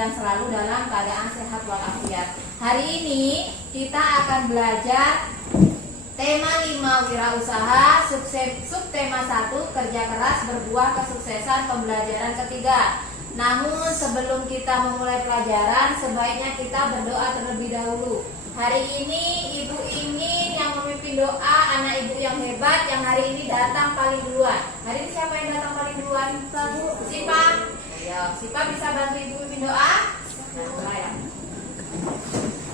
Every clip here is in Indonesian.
dan selalu dalam keadaan sehat walafiat. Hari ini kita akan belajar tema 5 wirausaha, subtema 1 kerja keras berbuah kesuksesan pembelajaran ketiga. Namun sebelum kita memulai pelajaran, sebaiknya kita berdoa terlebih dahulu. Hari ini ibu ingin yang memimpin doa anak ibu yang hebat yang hari ini datang paling duluan. Hari ini siapa yang datang paling duluan? Sipa. Ayo, Sipa bisa bantu ibu memimpin doa? Nah, mulai ya.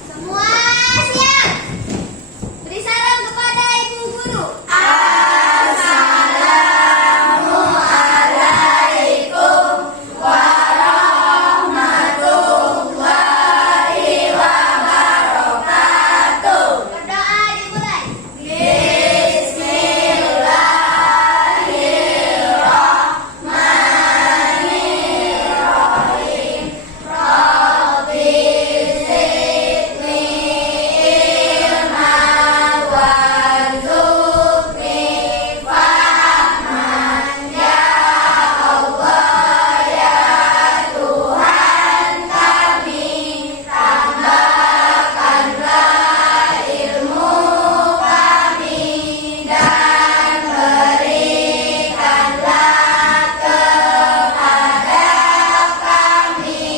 Semua siap. Beri salam kepada ibu guru. Assalamualaikum warahmatullahi wabarakatuh. Berdoa dimulai. Bismillahirrahmanirrahim. Rabbi zidni ilman warzuqni fahman ya Allah ya Tuhan kami, tambahkanlah ilmu kami dan berikanlah kepada kami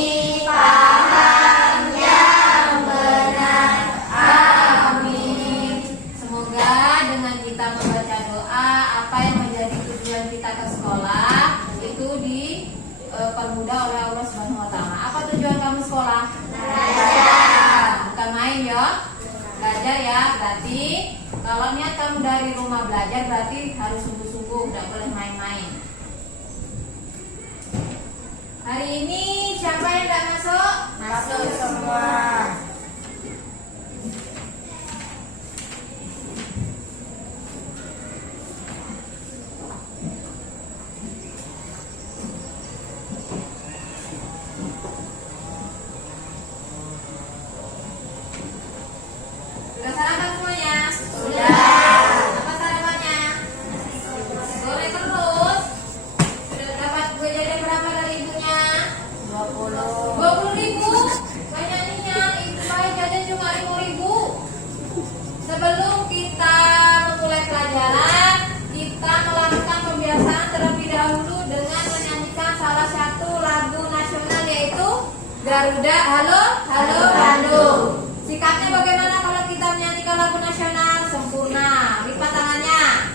paham yang benar. Amin. Semoga dengan kita membaca doa, apa yang menjadi tujuan kita ke sekolah itu dipermudah oleh Allah Subhanahu Wa Taala. Apa tujuan kamu sekolah? Belajar, bukan main ya. Belajar ya, berarti kalau niat kamu dari rumah belajar berarti harus sungguh-sungguh, tidak boleh main-main. Hari ini siapa yang tidak masuk? Masuk semua. Sudah sarapan semuanya? Sudah. Apa sarapannya? Boleh terus. Sudah dapat kue jajan berapa dari ibunya? 20.000. Banyaknya ibu baik jajan cuma 5.000. Sebelum kita memulai pelajaran, kita melakukan pembiasaan terlebih dahulu dengan menyanyikan salah satu lagu nasional, yaitu Garuda Halo Halo Bandung. Sikapnya bagaimana kalau kita menyanyikan lagu nasional? Sempurna. Lipat tangannya.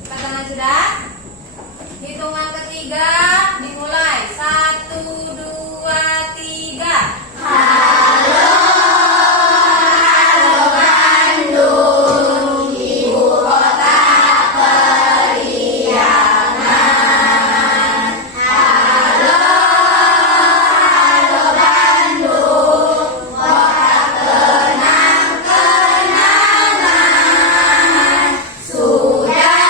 Lipat tangan sudah. Hitungan ketiga dimulai. 1, 2, 3. Halo, halo Bandung, ibu kota periangan. Halo, halo Bandung, kota kenang-kenangan. Sudah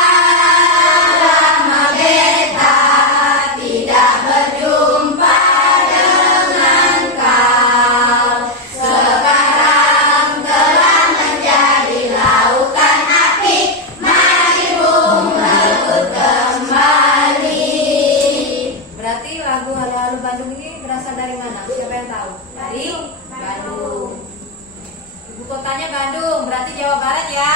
lama beta tidak berjumpa dengan kau. Sekarang telah menjadi lautan api, mari bung rebut kembali. Berarti lagu Halo Halo Bandung ini berasal dari mana? Siapa yang tahu? Dari Bandung. Ibu kotanya Bandung. Berarti Jawa Barat ya.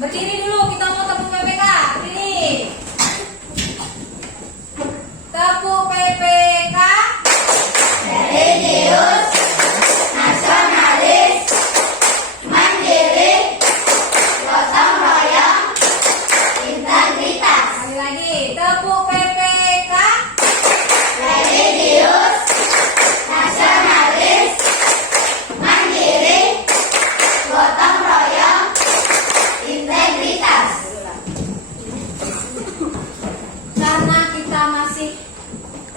Berdiri dulu, kita mau tepuk PPK. Berdiri. Tepuk PPK. Religius, nasionalis, mandiri, gotong royong, integritas. Sekali lagi, tepuk PPK. Religius, nasionalis, mandiri, gotong royong, integritas. Karena kita masih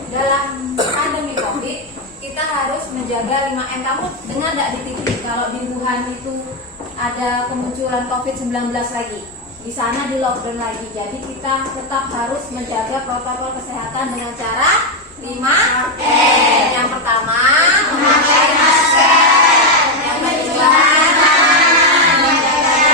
dalam pandemi COVID, kita harus menjaga 5M. Kamu dengar nggak di TV kalau di Wuhan itu ada kemunculan COVID-19 lagi? Di sana di lockdown lagi. Jadi kita tetap harus menjaga protokol kesehatan dengan cara 5M. Yang pertama, memakai masker. Yang kedua, menjaga jarak.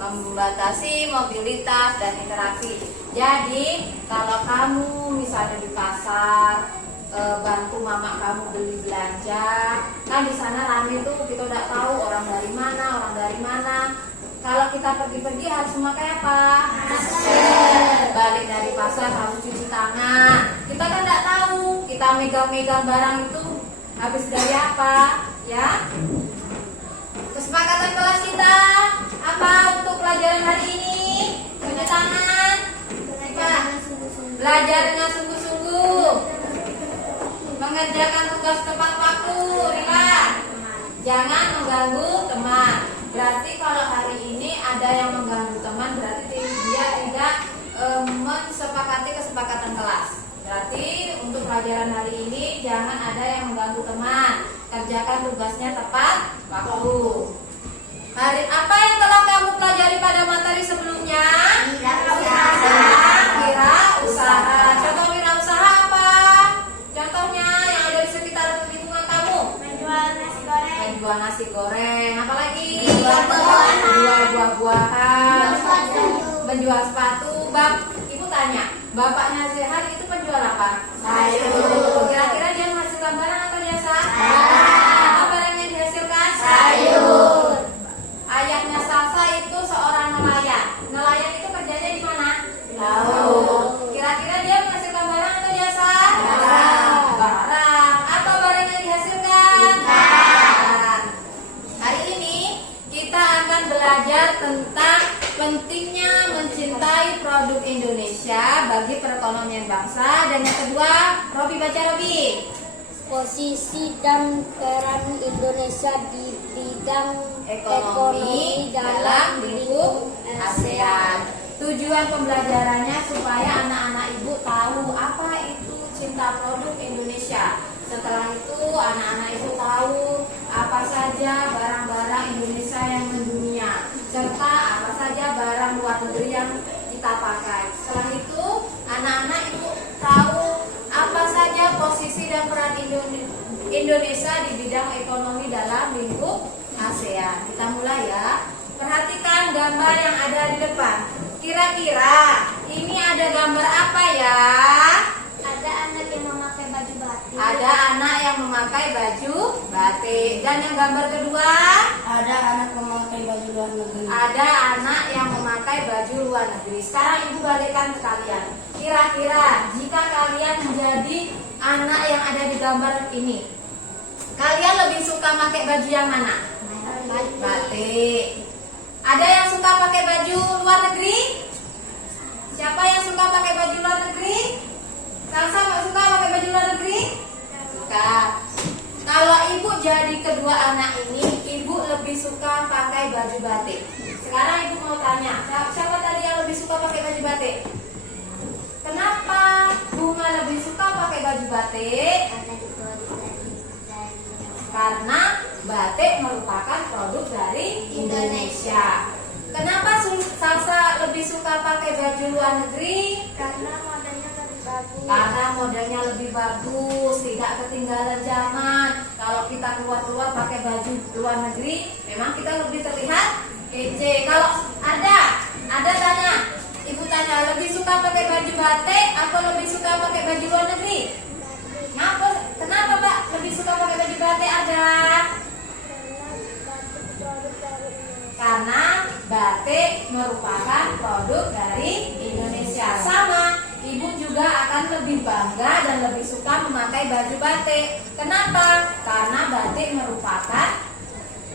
Membatasi mobilitas. mobilitas dan interaksi. Jadi kalau kamu misalnya di pasar bantu mama kamu beli belanja, kan di sana rame tuh, kita udah tahu orang dari mana. Kalau kita pergi-pergi harus memakai apa? Masker. Balik dari pasar harus cuci tangan. Kita kan nggak tahu kita megang-megang barang itu habis dari apa, ya? Kesepakatan kelas kita apa untuk pelajaran hari ini? Cuci tangan. Belajar dengan sungguh-sungguh. Mengerjakan tugas tepat waktu, Rila. Jangan mengganggu teman. Berarti kalau hari ini ada yang mengganggu teman, berarti dia tidak mensepakati kesepakatan kelas. Berarti untuk pelajaran hari ini jangan ada yang mengganggu teman. Kerjakan tugasnya tepat waktu. Hari apa yang telah kamu pelajari pada materi sebelumnya? Wirausaha. Contoh wirausaha apa? Contohnya yang ada di sekitar lingkungan kamu. Menjual nasi goreng. Apa lagi? Menjual buah-buahan. Menjual sepatu. Ibu tanya, bapaknya Zehar itu penjual apa? Sayur. Kira-kira dia menghasilkan barang atau jasa? Apa barang yang dihasilkan? Sayur. Ayahnya Salsa itu seorang nelayan. Nelayan itu kerjanya di mana? Di laut. Kira-kira dia menghasilkan barang atau jasa? Barang. Apa barang yang dihasilkan? Barang. Hari ini kita akan belajar tentang pentingnya mencintai produk Indonesia bagi perekonomian bangsa. Dan yang kedua, Robi baca Robi. Posisi dan peran Indonesia di bidang Ekonomi dalam lingkup ASEAN. Tujuan pembelajarannya supaya anak-anak ibu tahu apa itu cinta produk Indonesia. Setelah itu anak-anak ibu tahu apa saja barang-barang Indonesia yang mendunia, serta apa saja barang luar negeri yang kita pakai. Setelah itu anak-anak ibu tahu apa saja posisi dan peran Indonesia di bidang ekonomi dalam lingkup ASEAN. Kita mulai ya. Perhatikan gambar yang ada di depan. Kira-kira ini ada gambar apa ya? Ada anak yang memakai baju batik. Ada anak yang memakai baju batik. Dan yang gambar kedua? Ada anak memakai baju luar negeri. Ada anak yang memakai baju luar negeri. Sekarang ibu balikkan ke kalian. Kira-kira jika kalian menjadi anak yang ada di gambar ini, kalian lebih suka pakai baju yang mana? Batik. Ada yang suka pakai baju luar negeri? Siapa yang suka pakai baju luar negeri? Salsa nggak suka pakai baju luar negeri? Suka. Kalau ibu jadi kedua anak ini, ibu lebih suka pakai baju batik. Sekarang ibu mau tanya, siapa tadi yang lebih suka pakai baju batik? Kenapa Bunga lebih suka pakai baju batik? Karena batik merupakan produk dari Indonesia. Kenapa Salsa lebih suka pakai baju luar negeri? Karena modelnya lebih bagus. Karena modelnya lebih bagus, tidak ketinggalan zaman. Kalau kita keluar-keluar pakai baju luar negeri, memang kita lebih terlihat kece. Kalau ada tanya, ibu tanya, lebih suka pakai baju batik atau lebih suka pakai baju luar negeri? Kenapa Pak lebih suka pakai baju batik? Ada? Karena batik merupakan produk dari Indonesia. Sama, ibu juga akan lebih bangga dan lebih suka memakai baju batik. Kenapa? Karena batik merupakan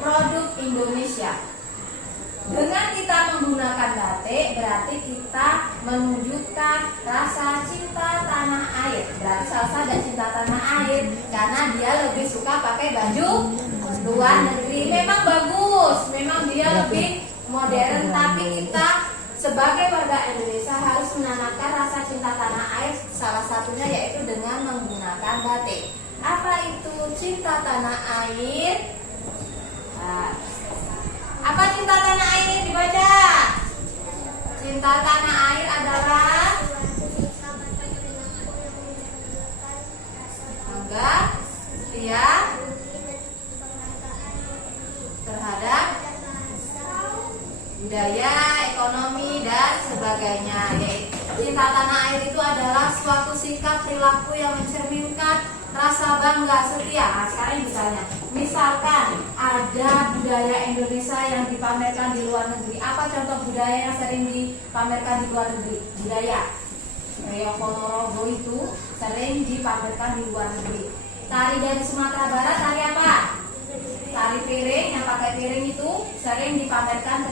produk Indonesia. Dengan kita menggunakan batik, berarti kita menunjukkan rasa cinta tanah air. Berarti Salsa ada cinta tanah air karena dia lebih suka pakai baju luar negeri. Memang bagus, memang dia lebih modern, tapi kita sebagai warga Indonesia harus menanamkan rasa cinta tanah air. Salah satunya yaitu dengan menggunakan batik. Apa itu cinta tanah air? Apa cinta tanah air? Dibaca. Cinta tanah air adalah bangga, setia terhadap budaya, ekonomi, dan sebagainya. Yaitu cinta tanah air itu adalah suatu sikap perilaku yang mencerminkan rasa bangga setia. Nah, sekarang misalkan ada budaya Indonesia yang dipamerkan di luar negeri. Apa contoh budaya yang sering dipamerkan di luar negeri? Budaya Reok Ponorogo itu sering dipamerkan di luar negeri. Tari dari Sumatera Barat, tari apa? Tari piring, yang pakai piring itu sering dipamerkan ke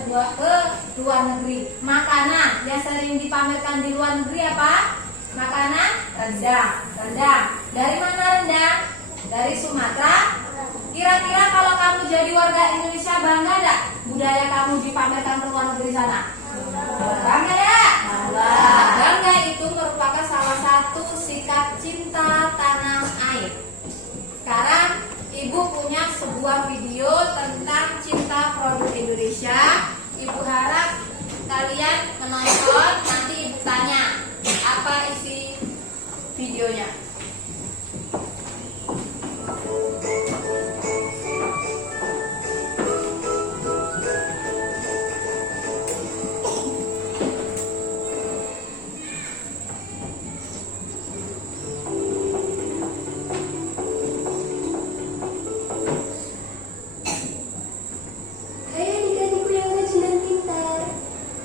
luar negeri. Makanan yang sering dipamerkan di luar negeri apa? Makanan rendang. Dari mana rendang? Dari Sumatera. Kira-kira kalau kamu jadi warga Indonesia, bangga enggak budaya kamu dipamerkan ke luar negeri sana? Bangga ya? Bangga itu merupakan salah satu sikap cinta tanah air. Sekarang Ibu punya sebuah video tentang cinta produk Indonesia. Ibu harap kalian menonton, nanti Ibu tanya apa isi videonya. Hai adik-adikku yang rajin dan pintar,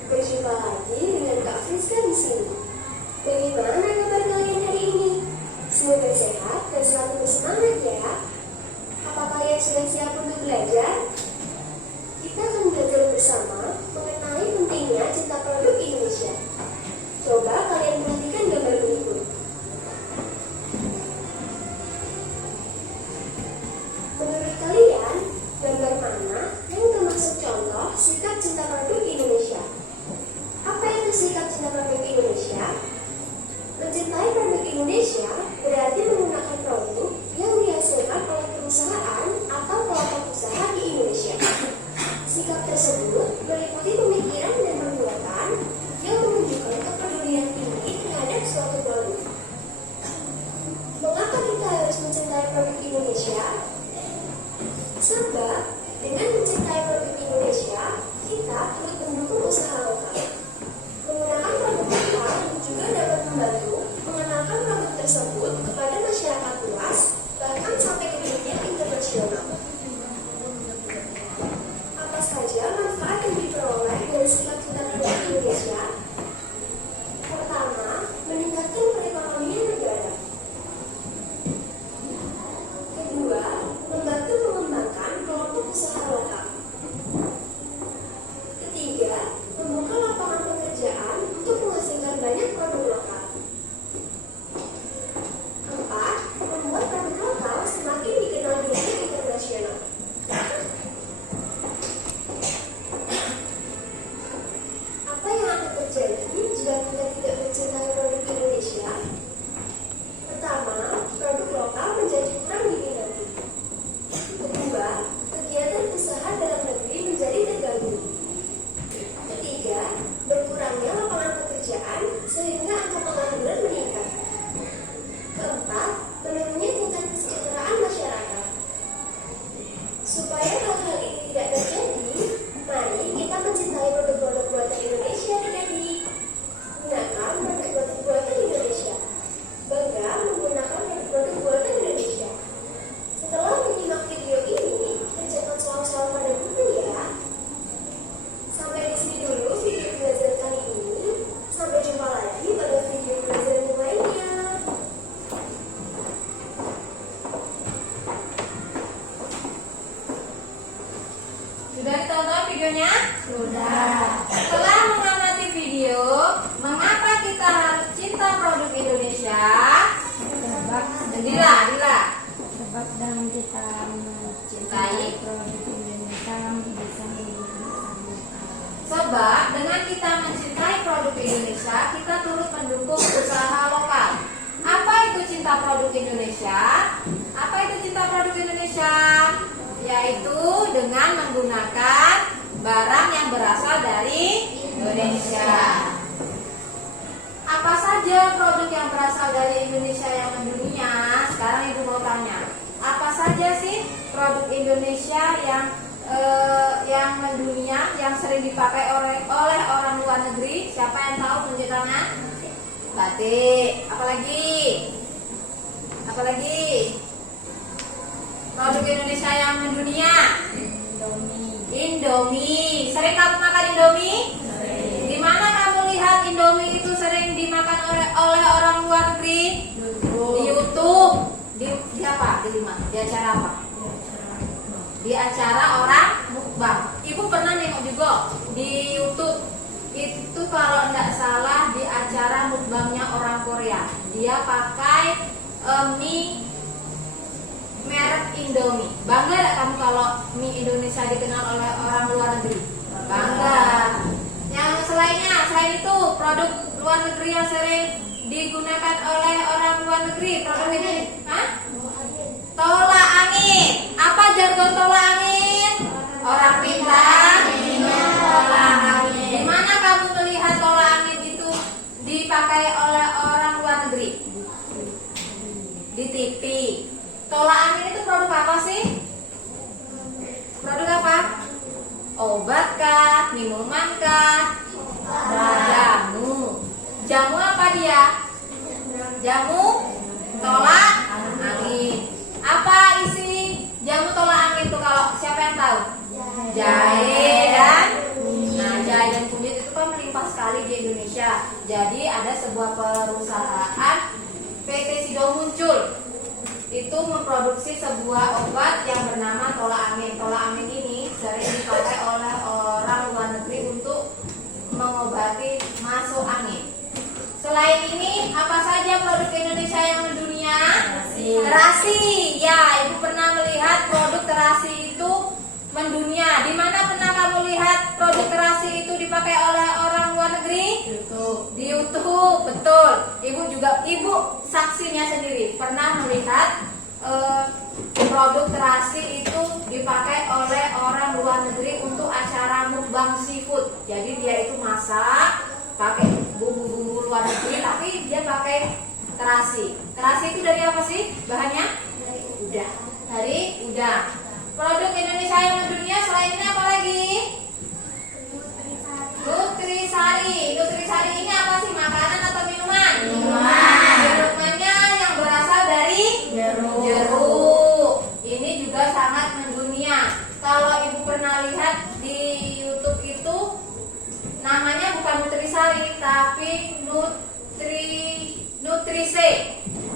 berjumpa lagi dengan Kak Friska di sini. Bagaimana kabar kalian hari ini? Semoga sehat dan selalu bersemangat ya. Apa kalian sudah siap untuk belajar? Kita akan belajar bersama mengenai pentingnya cinta produk Indonesia. Coba kalian perhatikan gambar berikut. Menurut kalian, gambar mana yang termasuk contoh sikap cinta produk Indonesia? Apa itu sikap cinta produk Indonesia? Mencintai produk Indonesia berarti menggunakan produk yang dihasilkan oleh perusahaan atau kelompok usaha di Indonesia. Sikap tersebut meliputi pemikiran dan perbuatan yang menunjukkan kepedulian tinggi terhadap suatu produk. Mengapa kita harus mencintai produk Indonesia? Sebab dengan mencintai produk Indonesia, kita turut mendukung usaha lokal. Menggunakan produk lokal juga dapat membantu mengenalkan produk tersebut kepada masyarakat luas, bahkan sampai ke dunia internasional. Apa saja manfaat yang diperoleh dari sikap cinta produk Indonesia? Pertama, meningkatkan perekonomian negara. Kedua, membantu mengembangkan kelompok usaha lokal. Ketiga, membuka lapangan pekerjaan untuk menghasilkan banyak produk lokal. Keempat, membuat produk lokal semakin dikenal dunia internasional. Apa yang akan terjadi jika kita tidak mencintai produk Indonesia? Pertama, produk lokal menjadi kurang diminati. Kedua, kegiatan usaha dalam negeri menjadi terganggu. Ketiga, berkurangnya lapangan pekerjaan sehingga angka pengangguran meningkat. Keempat, menurunnya tingkat kesejahteraan masyarakat. Supaya hal-hal ini tidak terjadi, mari kita mencintai produk-produk buatan Indonesia adik-adik. Gunakan produk-produk buatan Indonesia. Bangga menggunakan produk-produk buatan Indonesia. Setelah menyimak video ini, kerjakan soal-soal pada buku ya. Sampai di sini dulu video belajar kali ini. Sampai jumpa lagi pada video belajar yang lainnya. Sudah ditonton videonya? Sudah. Setelah mengamati video, mengapa kita harus cinta produk Indonesia? Dila. Sebab dengan kita mencintai produk Indonesia bisa menjadi Sebab dengan kita mencintai produk Indonesia, kita turut mendukung usaha lokal. Apa itu cinta produk Indonesia? Apa itu cinta produk Indonesia? Yaitu dengan menggunakan barang yang berasal dari Indonesia. Apa saja produk yang berasal dari Indonesia yang mendunia? Sekarang Ibu mau tanya, apa saja sih produk Indonesia yang mendunia, yang sering dipakai oleh orang luar negeri? Siapa yang tahu, tunjuk tangan? Batik. Apalagi? Apalagi? Produk Indonesia yang mendunia? Indomie. Sering kamu makan Indomie? Di mana kamu lihat Indomie itu sering dimakan oleh orang luar negeri? Di YouTube. Di apa? Di mana? Di acara apa? Di acara orang mukbang. Ibu pernah nengok juga di YouTube. Itu kalau tidak salah di acara mukbangnya orang Korea. Dia pakai mie merek Indomie. Bangga gak kamu kalau mie Indonesia dikenal oleh orang luar negeri? Bangga. Yang selain itu produk luar negeri yang sering digunakan oleh orang luar negeri, produk ini, tolak angin. Apa jargon tolak angin? Orang pintar tolak angin. Di mana kamu melihat tolak angin itu dipakai oleh orang luar negeri? Di TV. Tolak angin itu produk apa sih? Produk apa? Obat kah? Minuman kah? Jamu. Jamu apa dia? Jamu tolak angin. Apa isi jamu tolak angin itu kalau siapa yang tahu? Jahe dan jahe dan kunyit itu kan melimpah sekali di Indonesia. Jadi ada sebuah perusahaan PT Sido muncul. Itu memproduksi sebuah obat yang bernama tolak angin. Tolak angin ini sering dipakai oleh orang luar negeri untuk mengobati masuk angin. Selain ini, apa saja produk Indonesia yang mendunia? Terasi. Ya, ibu pernah melihat produk terasi itu mendunia. Di mana pernah kamu lihat produk terasi itu dipakai oleh orang luar negeri? Di YouTube, betul. Ibu saksinya sendiri pernah melihat produk terasi itu dipakai oleh orang luar negeri untuk acara mukbang seafood. Jadi dia itu masak pakai bumbu-bumbu luar negeri, tapi dia pakai terasi. Terasi itu dari apa sih bahannya? Udang. Dari udang. Produk Indonesia yang mendunia selain ini apa lagi? Nutrisari. Nutrisari ini apa sih? Makanan atau minuman? Minumannya yang berasal dari jeruk. Ini juga sangat mendunia. Kalau ibu pernah lihat di YouTube itu namanya bukan Nutrisari tapi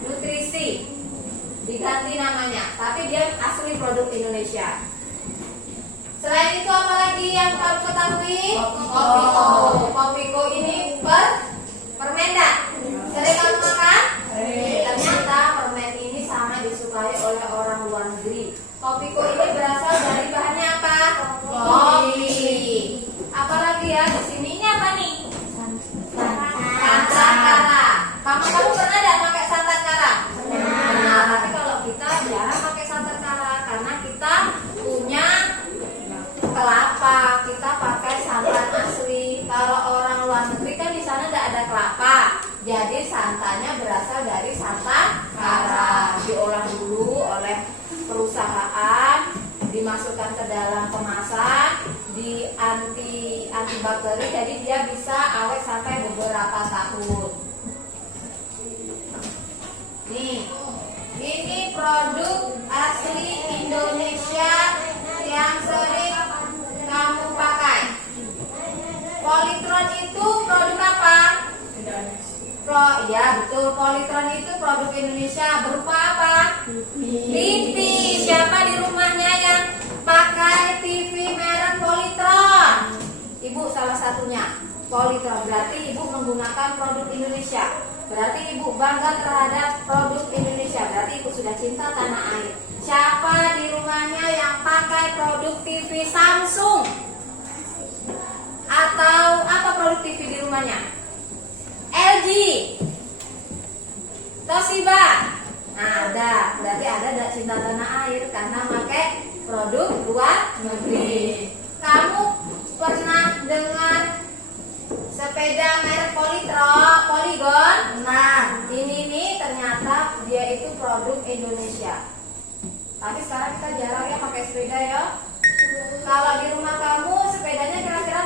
Nutrisi. Diganti namanya, tapi dia asli produk Indonesia. Selain itu apa lagi yang kamu ketahui? Kopiko ini permen. Sering kamu makan? Ternyata permen ini sangat disukai oleh orang luar negeri. Kopiko ini berasal dari bahannya apa? Kopi. Apalagi ya di sini ini apa nih? Santan kara. Kamu pernah tidak pakai santan kara? Nah, tapi kalau kita jarang pakai santan kara karena kita punya kelapa, kita pakai santan asli. Kalau orang luar negeri kan di sana tidak ada kelapa, jadi santannya berasal dari santan kara. Diolah dulu oleh perusahaan, dimasukkan ke dalam kemasan, di antibakteri, jadi dia bisa awet sampai beberapa tahun. Nih, ini produk asli Indonesia yang sering kamu pakai. Polytron itu produk apa? Ya betul, Polytron itu produk Indonesia. Berupa apa? TV. Siapa di rumahnya yang pakai TV merek Polytron? Ibu salah satunya. Polytron berarti ibu menggunakan produk Indonesia. Berarti ibu bangga terhadap produk Indonesia. Berarti ibu sudah cinta tanah air. Siapa di rumahnya yang pakai produk TV Samsung? Atau apa produk TV di rumahnya? LG, Toshiba. Nah, ada. Berarti ada cinta tanah air karena pakai produk luar negeri. Kamu pernah dengar sepeda merek Polygon? Nah, ini ternyata dia itu produk Indonesia. Tapi sekarang kita jarang ya pakai sepeda ya. Kalau di rumah kamu sepedanya kira-kira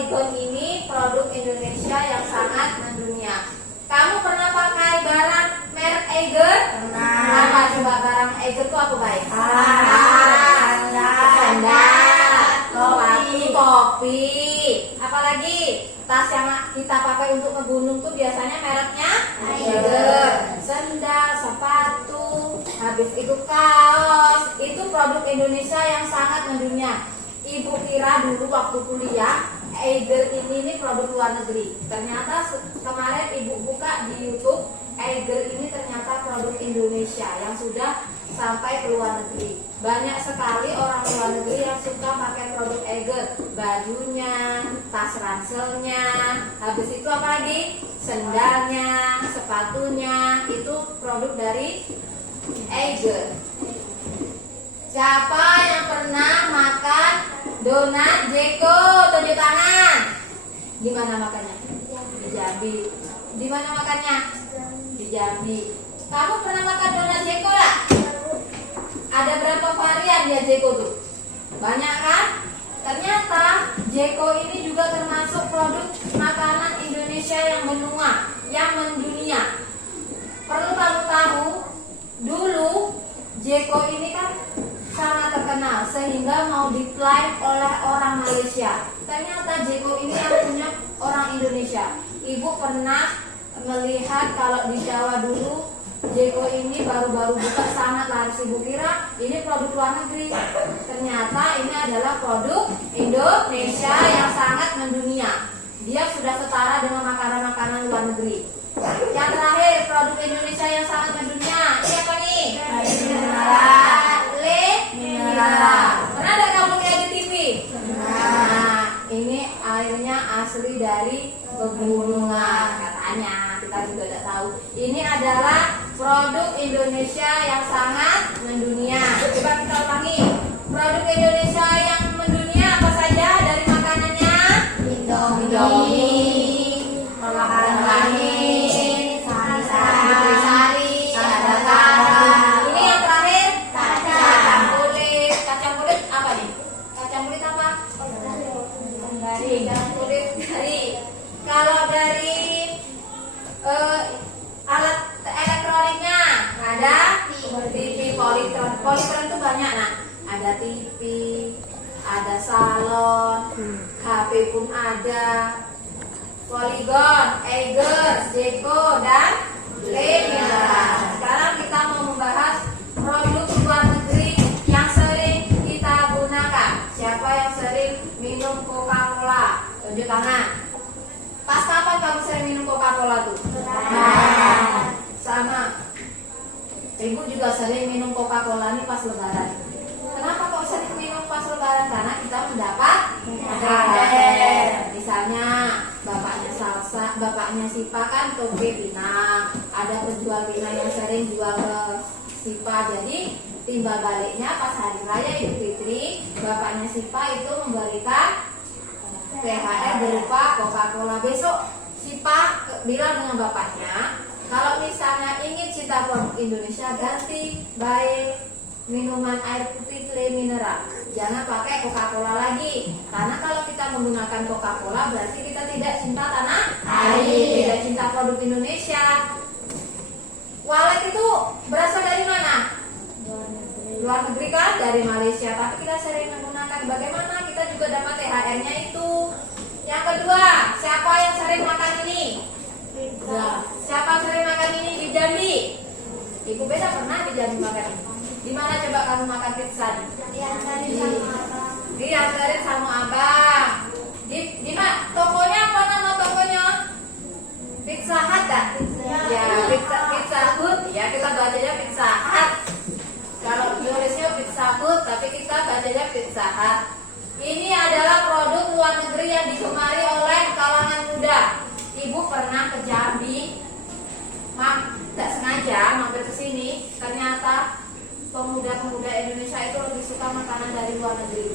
Polygon ini produk Indonesia yang sangat mendunia. Kamu pernah pakai barang merek Eiger? Pernah. Apa coba barang Eiger itu apa baik? Kopi. Kopi. Apalagi tas yang kita pakai untuk ke gunung tuh biasanya mereknya Eiger. Sendal, sepatu, habis itu kaos. Itu produk Indonesia yang sangat mendunia. Ibu kira dulu waktu kuliah Eiger ini produk luar negeri. Ternyata kemarin ibu buka di YouTube, Eiger ini ternyata produk Indonesia yang sudah sampai ke luar negeri. Banyak sekali orang luar negeri yang suka pakai produk Eiger, bajunya, tas ranselnya, habis itu apa lagi? Sendalnya, sepatunya, itu produk dari Eiger. Siapa yang pernah makan donat Jeko? Tunjuk tangan. Di mana makannya? Di Jambi. Di mana makannya? Di Jambi. Kamu pernah makan donat Jeko lah? Ada berapa varian ya Jeko tuh? Banyak kan? Ternyata Jeko ini juga termasuk produk makanan Indonesia yang menua, yang mendunia. Perlu kamu tahu, dulu Jeko ini kan sangat terkenal sehingga mau diklaim oleh orang Malaysia. Ternyata Jeko ini yang punya orang Indonesia. Ibu pernah melihat kalau di Jawa dulu Jeko ini baru-baru buka sangat laris. Ibu kira ini produk luar negeri. Ternyata ini adalah produk Indonesia yang sangat mendunia. Dia sudah setara dengan makanan-makanan luar negeri. Yang terakhir, produk Indonesia yang sangat mendunia. Ini apa nih? Mineral. Pernah ada kamu lihat di TV? Nah, ini airnya asli dari pegunungan katanya. Kita juga tidak tahu. Ini adalah produk Indonesia yang sangat mendunia. Coba kita ulangi. Produk Indonesia yang mendunia apa saja dari makanannya? Indomie, makanan lain, sari, ada kacang. Ini yang terakhir kacang kulit. Kacang kulit apa nih? Kacang kulit apa? Kacang kulit dari. Kalau dari alat elektroniknya ada TV, Polytron. Polytron itu banyak nak. Ada TV, ada salon, HP pun ada. Polygon, Eiger, Jeko, dan Mineral. Sekarang kita mau membahas produk luar negeri yang sering kita gunakan. Siapa yang sering minum Coca-Cola? Tunjuk tangan. Pas kapan kamu sering minum Coca-Cola tuh? Nah, sama. Ibu juga sering minum Coca-Cola nih pas lebaran. Kenapa kok sering minum pas lebaran? Karena kita mendapat THR. Misalnya bapaknya Salsa, bapaknya Sipa kan Toge Pinang. Ada penjual Pinang yang sering jual ke Sipa. Jadi timbal baliknya pas hari raya Idul Fitri, bapaknya Sipa itu memberikan THR berupa Coca-Cola. Besok Sipa bilang dengan bapaknya, kalau misalnya ingin cinta produk Indonesia, ganti baik minuman air putih Le Mineral. Jangan pakai Coca-Cola lagi. Karena kalau kita menggunakan Coca-Cola berarti kita tidak cinta tanah air, tidak cinta produk Indonesia. Walet itu berasal dari mana? Luar negeri kan, dari Malaysia. Tapi kita sering menggunakan. Bagaimana kita juga dapat THR-nya itu? Yang kedua, siapa yang sering makan ini? Nah, siapa sering makan ini di Jambi? Ibu Beda pernah di Jambi makan ini. Di mana coba kamu makan pizza? Diantarin sama abang. Di mana? Tokonya apa nama tokonya? Pizza Hut kan? Ya, Pizza Hut. Ya, kita bacanya Pizza Hut. Kalau tulisnya Pizza Hut, tapi kita bacanya Pizza Hut. Ini adalah produk luar negeri yang digemari oleh kalangan muda. Ibu pernah ke Jambi, tidak sengaja mampir ke sini. Ternyata pemuda-pemuda Indonesia itu lebih suka makanan dari luar negeri.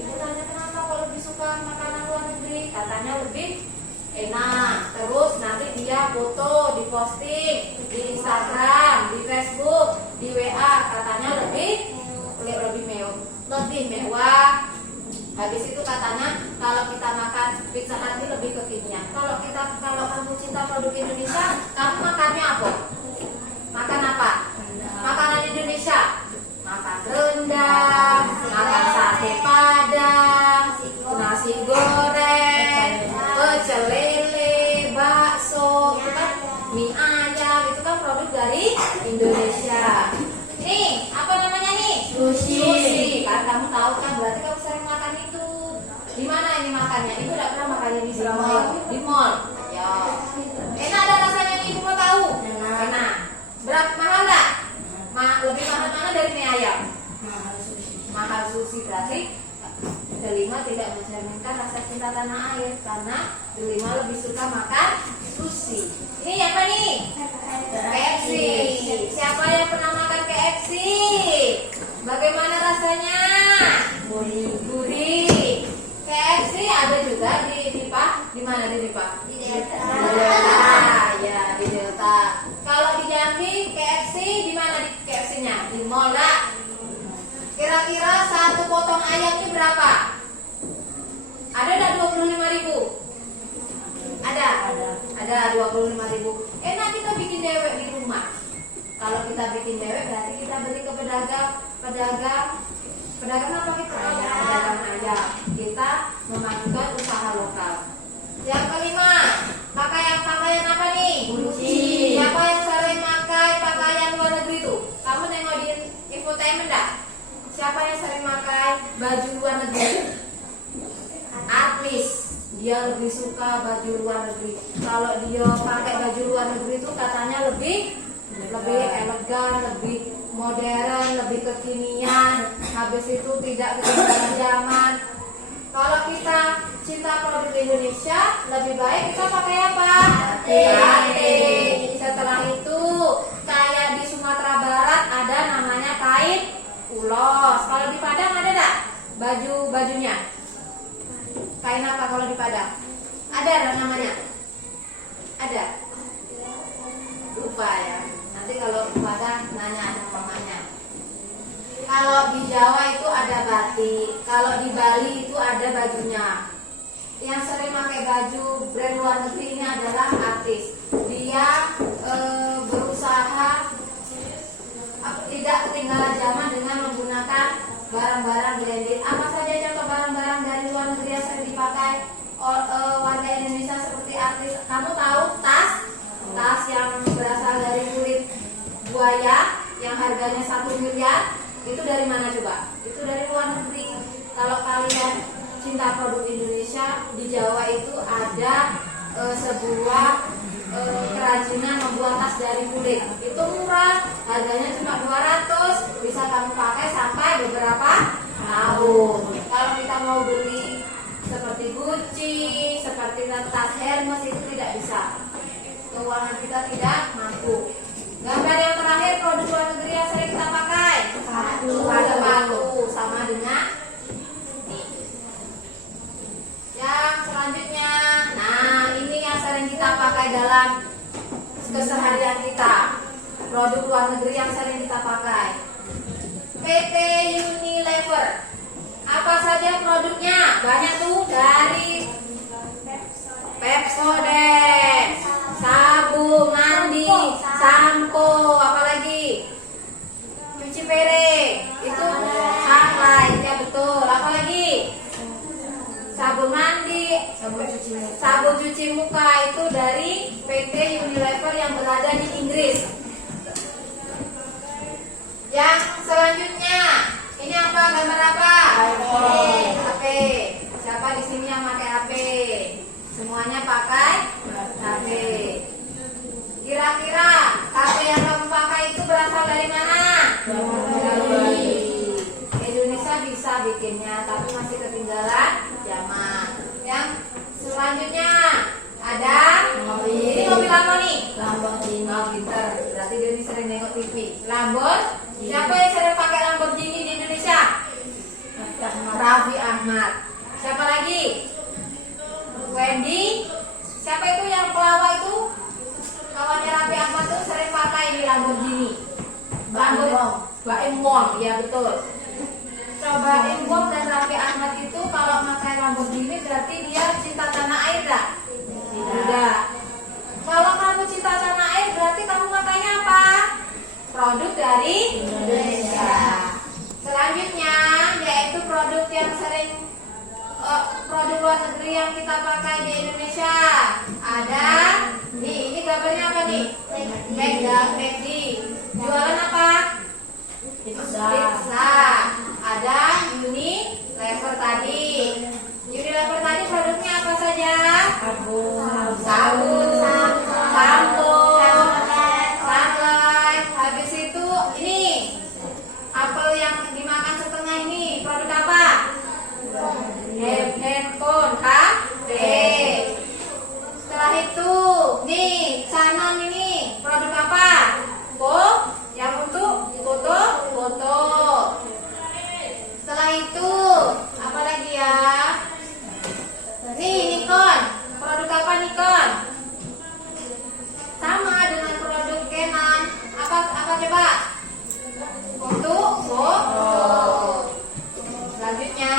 Ibu tanya kenapa kok lebih suka makanan luar negeri? Katanya lebih enak. Terus nanti dia foto, diposting di Instagram, di Facebook, di WA. Katanya lebih mewah. Habis itu katanya kalau kita makan rendang, makan sate padang, nasi goreng, pecel lele, bakso, itu kan mie ayam, itu kan produk dari Indonesia. Nih, apa namanya nih? Sushi. Kan kamu tahu kan, berarti kamu sering makan itu. Di mana ini makannya? Ibu tidak pernah makannya di sini. Di mall. Ya. Enak ada rasanya nih, ibu mau tahu? Enak. Berapa mahal nggak? Lebih mahal mana dari mie ayam? Mahal sushi. Berarti Delima tidak mencerminkan rasa cinta tanah air karena Delima lebih suka makan sushi. Ini apa nih? KFC. Siapa yang pernah makan KFC? Bagaimana rasanya? Gurih. KFC ada juga di Dipa. Di mana di Dipa? Di Delta. Ya, di Delta. Kalau di Jambi KFC di mana di KFC-nya? Di mall lah. Kira-kira satu potong ayamnya berapa? Ada enggak 25.000? Ada 25.000. Enak kita bikin dewek di rumah. Kalau kita bikin dewek berarti kita beli ke pedagang apa kita? Pedagang ayam. Kita memajukan usaha lokal. Yang kelima, pakaian apa nih? Gucci. Siapa yang sering pakai pakaian luar negeri itu? Kamu nengok di infotainment enggak? Siapa yang sering pakai baju luar negeri? Artis. Dia lebih suka baju luar negeri. Kalau dia pakai baju luar negeri itu katanya lebih elegan, lebih modern, lebih kekinian. Habis itu tidak ketinggalan zaman. Kalau kita cinta produk Indonesia, lebih baik kita pakai apa? Batik. Setelah itu, kayak di Sumatera Barat ada namanya kain ulos. Kalau di Padang ada enggak bajunya? Kain apa kalau di Padang? Ada namanya? Ada? Lupa ya. Nanti kalau di Padang nanya ada namanya. Kalau di Jawa itu ada batik. Kalau di Bali itu ada bajunya. Yang sering pakai baju brand luar negeri ini adalah artis. Dia berusaha tidak ketinggalan zaman dengan menggunakan barang-barang branded. Apa saja contoh barang-barang dari luar negeri yang sering dipakai warga Indonesia seperti artis? Kamu tahu tas yang berasal dari kulit buaya yang harganya 1 miliar? Itu dari mana coba? Itu dari luar negeri. Kalau kalian cinta produk Indonesia, di Jawa itu ada sebuah kerajinan membuat tas dari kulit. Itu murah, harganya cuma 200, bisa kamu pakai sampai beberapa tahun. Kalau kita mau beli seperti Gucci, seperti tas Hermes itu tidak bisa. Keuangan kita tidak mampu. Gambar yang terakhir produk luar negeri yang sering kita pakai. Sepatu sama dengan yang selanjutnya. Nah, ini yang sering kita pakai dalam keseharian kita. Produk luar negeri yang sering kita pakai. PT Unilever. Apa saja produknya? Banyak tuh, dari Pepsodent, sabun mandi, sampo, apalagi cuci piring, itu sunlight, ya betul. Apalagi sabun mandi, sabun cuci muka itu dari PT Unilever yang berada di Inggris. Yang selanjutnya, ini apa? Gambar apa? HP. Siapa di sini yang pakai HP? Semuanya pakai HP. Kira-kira HP yang kamu pakai itu berasal dari mana? Dari Indonesia bisa bikinnya, tapi masih ketinggalan zaman. Yang selanjutnya ada mobil. Ini mobil apa nih? Lamborghini. Oh, pinter. Berarti dia ini sering nengok TV. Lamborghini. Siapa yang sering pakai Lamborghini di Indonesia? Raffi Ahmad. Siapa lagi? Wendy. Siapa itu yang pelawak itu? Kawannya Raffi Ahmad tuh sering pakai ini Lamborghini. Baim Wong, ya betul. Coba Baim Wong dan Raffi Ahmad itu kalau pakai Lamborghini berarti dia cinta tanah air dah? Tidak. Kalau kamu cinta tanah air berarti kamu makanya apa? Produk dari Indonesia. Selanjutnya luar negeri yang kita pakai di Indonesia? Ada. Nih, ini gambarnya apa nih? McD. Jualan apa? Pizza. Ada Unilever tadi. Unilever tadi produknya apa saja? Sabun, sampo, sunlight. Habis itu ini apel yang dimakan setengah ini produk apa? Handphone HP. Setelah itu nih Canon ini produk apa? Yang untuk foto. Setelah itu apa lagi ya? Nih Nikon, produk apa Nikon? Sama dengan produk Canon. Apa coba? Untuk foto. Selanjutnya,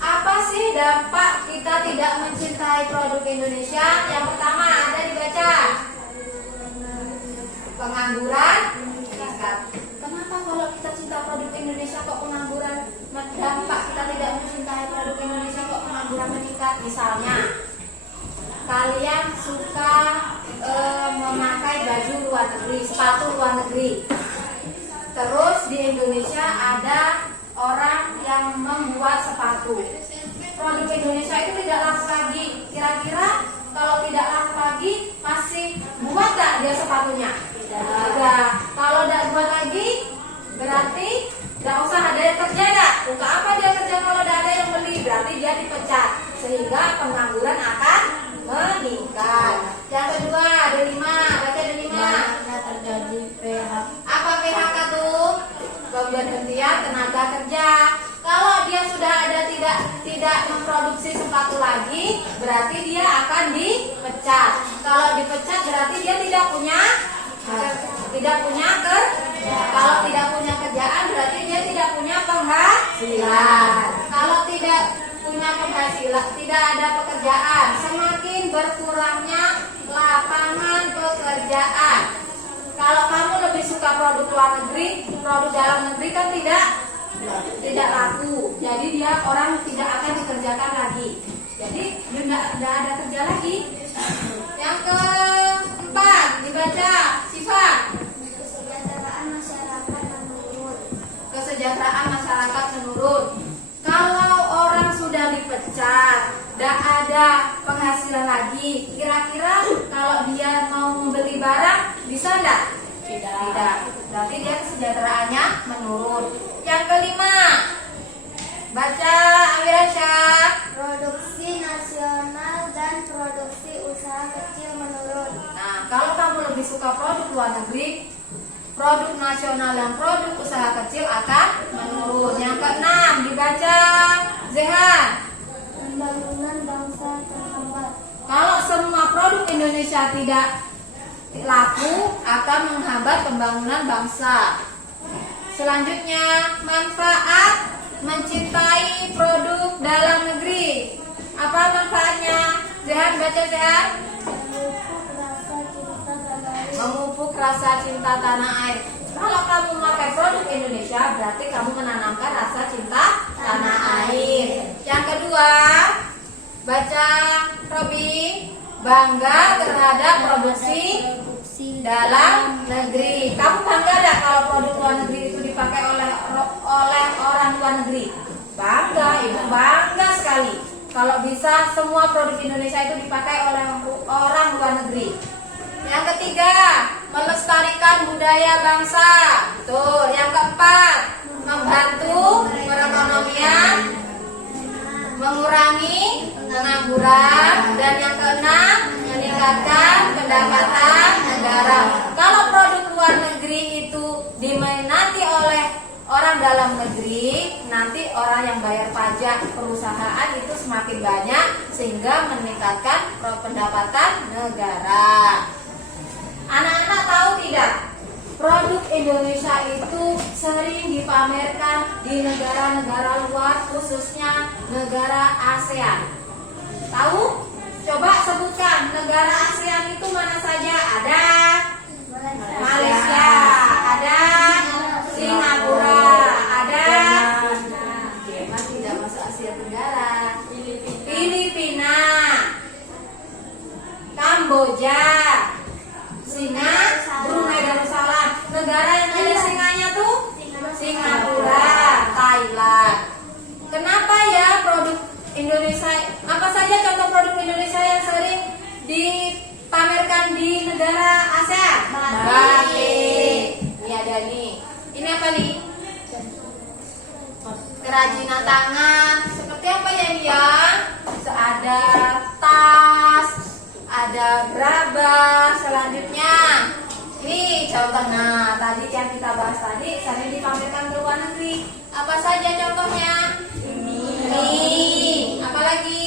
apa sih dampak kita tidak mencintai produk Indonesia? Yang pertama ada dibaca. Pengangguran meningkat. Kenapa kalau kita cinta produk Indonesia kok pengangguran? Dampak kita tidak mencintai produk Indonesia kok pengangguran meningkat? Misalnya, kalian suka memakai baju luar negeri, sepatu luar negeri. Terus di Indonesia ada orang yang membuat sepatu. Produk Indonesia itu tidak laku lagi. Kira-kira kalau tidak laku lagi, masih buat gak dia sepatunya? Tidak. Kalau tidak buat lagi, berarti tidak usah ada yang kerja gak? Untuk apa dia kerja kalau tidak ada yang beli? Berarti dia dipecat. Sehingga pengangguran akan meningkat. Yang kedua, ada 5. Baca ada 5. Terjadi PHK. Apa PHK tuh? Pemberhentian tenaga kerja. Kalau dia sudah ada tidak memproduksi sepatu lagi, berarti dia akan dipecat. Kalau dipecat berarti dia tidak punya Kalau tidak punya kerjaan berarti dia tidak punya penghasilan. Kalau tidak punya penghasilan, tidak ada pekerjaan, semakin berkurangnya lapangan pekerjaan. Kalau kamu lebih suka produk luar negeri, produk dalam negeri kan tidak laku. Jadi dia orang tidak akan dikerjakan lagi. Jadi tidak ada kerja lagi. Yang keempat dibaca, Sifat. Kesejahteraan masyarakat menurun. Kalau orang sudah dipecat, tidak ada penghasilan lagi, kira-kira kalau dia mau membeli barang bisa enggak? Tidak. Berarti dia kesejahteraannya menurun. Yang kelima, baca Amirasyah. Produksi nasional dan produksi usaha kecil menurun. Nah, kalau kamu lebih suka produk luar negeri, produk nasional dan produk usaha kecil akan menurun. Yang keenam, dibaca Zehan. Pembangunan bangsa terhambat. Kalau semua produk Indonesia tidak laku, akan menghambat pembangunan bangsa. Selanjutnya, manfaat mencintai produk dalam negeri. Apa manfaatnya? Zehan, baca Zehan. Memupuk rasa cinta tanah air. Kalau kamu memakai produk Indonesia, berarti kamu menanamkan rasa cinta tanah air. Yang kedua, baca Robi. Bangga terhadap produksi dalam negeri. Kamu bangga tidak kalau produk luar negeri itu dipakai oleh orang luar negeri? Bangga, ibu bangga sekali. Kalau bisa semua produk Indonesia itu dipakai oleh orang luar negeri. Yang ketiga, melestarikan budaya bangsa. Betul. Yang keempat, membantu perekonomian, mengurangi pengangguran, dan yang keenam, meningkatkan pendapatan negara. Kalau produk luar negeri itu diminati oleh orang dalam negeri, nanti orang yang bayar pajak perusahaan itu semakin banyak sehingga meningkatkan pendapatan negara. Anak-anak tahu tidak? Produk Indonesia itu sering dipamerkan di negara-negara luar, khususnya negara ASEAN. Tahu? Coba sebutkan negara ASEAN itu mana saja? Ada Malaysia, ada Singapura, ada Jerman tidak masuk Asia Tenggara, saja contoh produk Indonesia yang sering dipamerkan di negara ASEAN? Batik. Ini ada nih. Ini apa nih? Kerajinan tangan. Seperti apa ya ini ya? Ada tas, ada gerabah. Selanjutnya, ini contoh. Nah, tadi yang kita bahas tadi sering dipamerkan ke luar negeri. Apa saja contohnya? Ini. Apa lagi?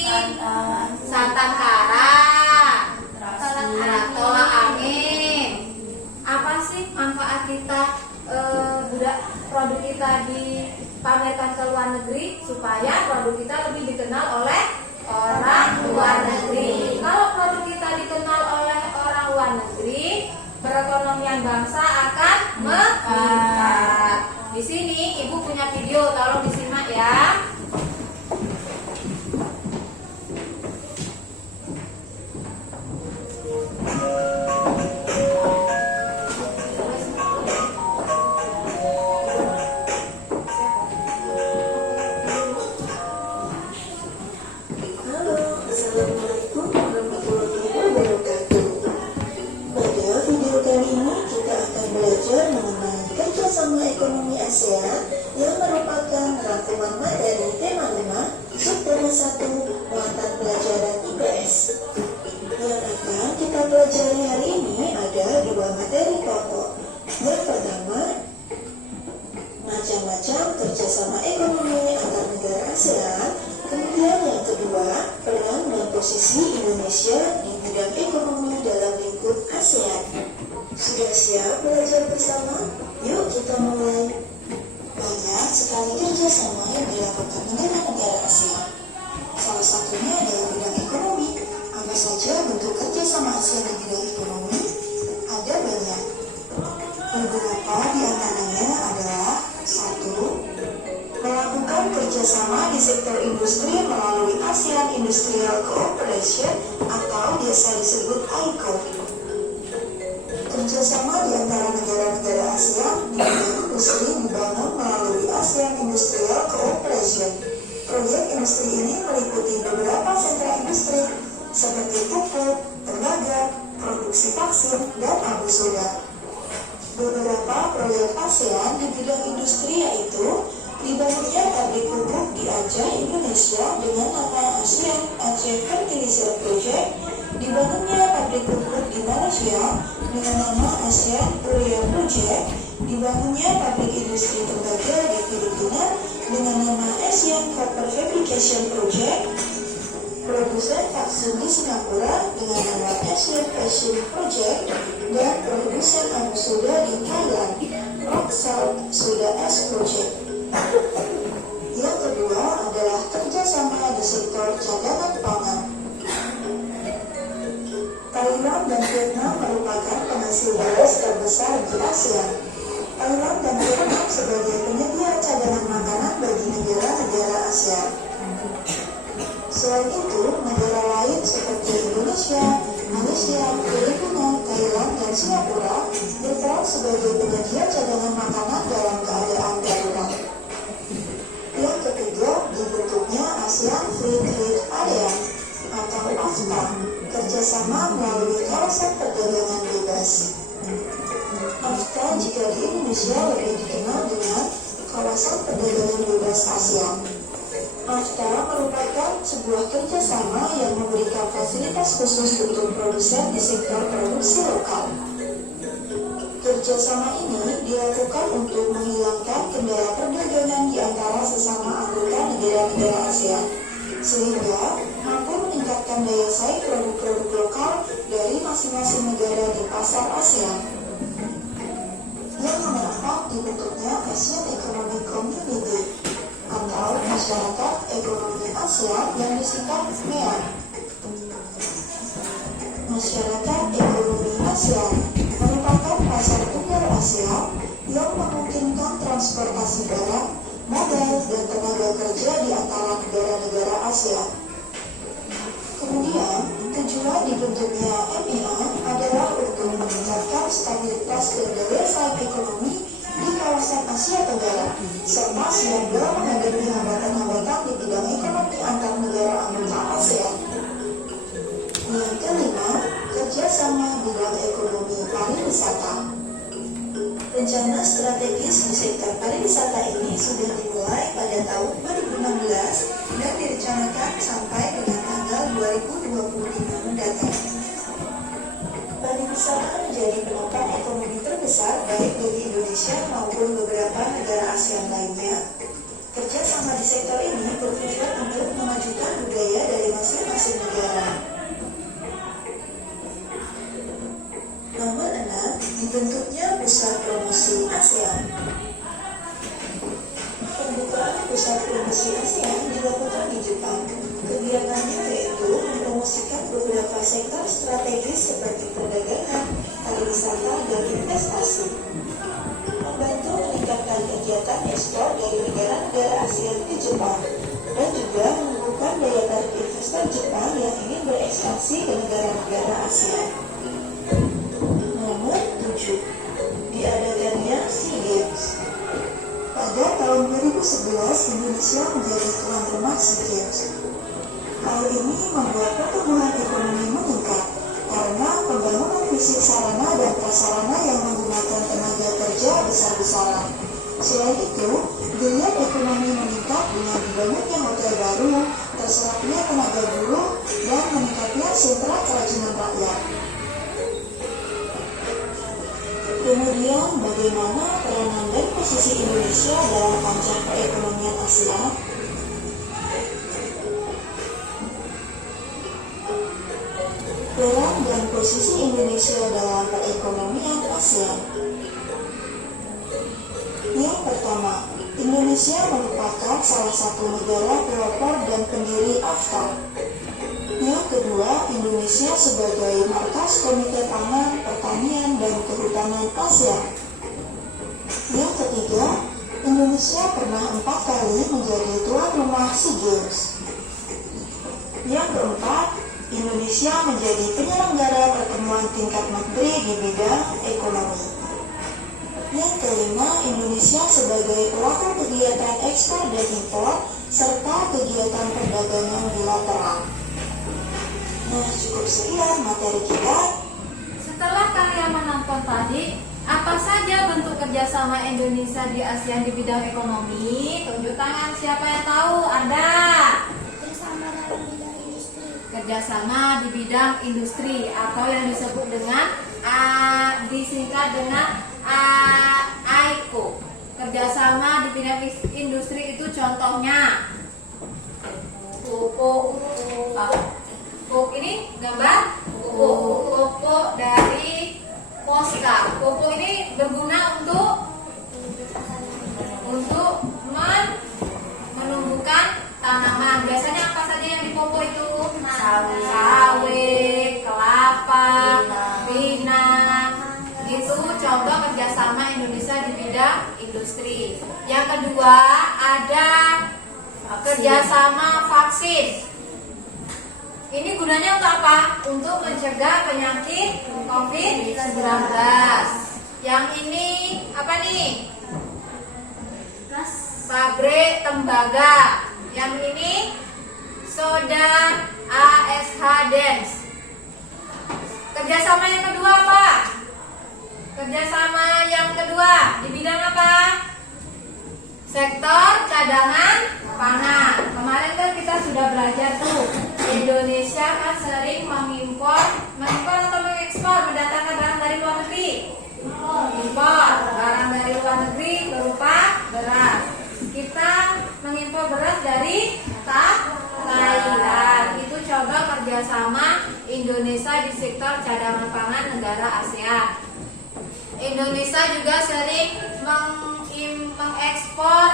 Santan kara. Tolak angin. Apa sih manfaat kita produk kita dipamerkan ke luar negeri supaya produk kita lebih dikenal oleh orang luar negeri. Kalau produk kita dikenal oleh orang luar negeri, perekonomian bangsa akan meningkat. Di sini Ibu punya video, tolong disimak ya. Halo, Assalamualaikum warahmatullahi wabarakatuh. Pada video kali ini kita akan belajar mengenai kerjasama ekonomi ASEAN yang merupakan rangkuman materi tema 5 subtema 1 muatan pelajaran IPS. Yang akan kita pelajari hari ini ada dua materi pokok. Yang pertama, macam-macam kerjasama ekonomi antar negara ASEAN. Kemudian yang kedua, peran dan posisi Indonesia di bidang ekonomi dalam lingkup ASEAN. Sudah siap belajar bersama? Yuk kita mulai. Banyak sekali kerjasama yang dilakukan negara-negara ASEAN. Salah satunya adalah bidang ekonomi. Apa saja bentuk kerjasama ASEAN di bidang ekonomi? Ada banyak. Beberapa di antaranya adalah: 1. Melakukan kerjasama di sektor industri melalui ASEAN Industrial Cooperation atau biasa disebut ICO. Kerjasama di antara negara-negara ASEAN di bidang industri dibangun melalui ASEAN Industrial Cooperation. Proyek industri ini meliputi beberapa sentra industri seperti pupuk, tembaga, produksi vaksin, dan abu soda. Beberapa proyek ASEAN di bidang industri yaitu dibangunnya pabrik pupuk di Aceh, Indonesia dengan nama ASEAN Aceh Fertilizer Project, dibangunnya pabrik pupuk di Malaysia dengan nama ASEAN Urea Project, dibangunnya pabrik industri tembaga di Filipina dengan nama ASEAN Copper Fabrication Project, produsen vaksin di Singapura dengan nama ASEAN Fashion Project, dan produsen abu soda di Thailand, Rock Salt Soda Ash Project. Yang kedua adalah kerjasama di sektor cadangan pangan. Thailand dan Vietnam merupakan penghasil beras terbesar di ASEAN. Thailand dan Vietnam sebagai penyedia cadangan makanan bagi negara-negara ASEAN. Selain itu, negara lain seperti Indonesia, Malaysia, Filipina, Thailand, dan Singapura berperan sebagai penyedia cadangan makanan dalam keadaan darurat. Yang ketiga, dibentuknya ASEAN Free Trade Area atau AFTA, kerjasama melalui kawasan perdagangan bebas. AFTA jika di Indonesia lebih dikenal dengan kawasan perdagangan bebas ASEAN. AFTA merupakan sebuah kerjasama yang memberikan fasilitas khusus untuk produsen di sektor produksi lokal. Kerjasama ini dilakukan untuk menghilangkan kendala perdagangan di antara sesama anggota negara-negara ASEAN, sehingga mampu meningkatkan daya saing produk-produk lokal dari masing-masing negara di pasar ASEAN. Yang nomor 4, dibentuknya ASEAN Economic Community atau Masyarakat Ekonomi ASEAN yang disingkat MEA. Masyarakat Ekonomi ASEAN merupakan pasar tunggal ASEAN yang memungkinkan transportasi barang, modal, dan tenaga kerja di antara negara-negara ASEAN. Kemudian, tujuan dibentuknya MEA adalah untuk meningkatkan stabilitas dan daya saing ekonomi di kawasan Asia Tenggara, serta siaga menghadapi hambatan-hambatan di bidang ekonomi antar negara anggota ASEAN. bidang ekonomi pariwisata. Rencana strategis di sektor pariwisata ini sudah dimulai pada tahun 2016 dan direncanakan sampai dengan tanggal 2025 mendatang. Pariwisata menjadi penopang ekonomi terbesar baik bagi Indonesia maupun beberapa negara ASEAN lainnya. Kerjasama di sektor ini bertujuan untuk memajukan budaya dari masing-masing negara. Nomor 6, dibentuknya pusat promosi ASEAN. Pembukaan pusat promosi ASEAN dilakukan di Jepang. Kegiatannya yaitu mempromosikan beberapa sektor strategis seperti perdagangan, pariwisata, dan investasi. Membantu meningkatkan kegiatan ekspor dari negara-negara ASEAN di Jepang dan juga menumbuhkan daya tarik investor Jepang yang ingin berekspansi ke negara-negara ASEAN. Nomor 7, diadakannya SEA Games. Pada tahun 2011, Indonesia menjadi tuan rumah SEA Games. Hal ini membuat pertumbuhan ekonomi meningkat karena pembangunan fisik sarana dan prasarana yang menggunakan tenaga kerja besar-besaran. Selain itu, geliat ekonomi meningkat dengan dibangunnya hotel baru, terserapnya tenaga buruh, dan meningkatnya sentra kerajinan rakyat. Kemudian, bagaimana peranan dan posisi Indonesia dalam kancah perekonomian ASEAN? Peran dan posisi Indonesia dalam perekonomian ASEAN. Yang pertama, Indonesia merupakan salah satu negara pelopor dan pendiri AFTA. Yang kedua, Indonesia sebagai markas Komite Pangan, Pertanian, dan Kehutanan ASEAN. Yang ketiga, Indonesia pernah 4 kali menjadi tuan rumah SEA Games. Yang keempat, Indonesia menjadi penyelenggara pertemuan tingkat menteri di bidang ekonomi. Yang kelima, Indonesia sebagai pelaku kegiatan ekspor dan impor serta kegiatan perdagangan bilateral. Nah, cukup sekian materi kita. Setelah kalian menonton tadi, apa saja bentuk kerjasama Indonesia di ASEAN di bidang ekonomi? Tunjuk tangan siapa yang tahu. Ada. Kerjasama di bidang industri atau yang disebut dengan disingkat dengan AICO. Kerjasama di bidang industri itu contohnya pupuk ini gambar pupuk dari Posca. Pupuk ini berguna untuk menumbuhkan tanaman. Biasanya apa saja yang dipupuk itu? Sawit, kelapa, pinang. Itu contoh kerjasama Indonesia di bidang industri. Yang kedua, ada kerjasama vaksin. Ini gunanya untuk apa? Untuk mencegah penyakit COVID-19. Yang ini apa nih? Pabrik tembaga. Yang ini soda ASH Dance. Kerjasama yang kedua apa? Kerjasama yang kedua di bidang apa? Sektor cadangan pangan. Kemarin kan kita sudah belajar tuh, Indonesia kan sering mengimpor atau mengekspor, mendatangkan barang dari luar negeri. Impor barang dari luar negeri berupa beras. Kita mengimpor beras dari Thailand. Itu contoh kerjasama Indonesia di sektor cadangan pangan negara ASEAN. Indonesia juga sering mengekspor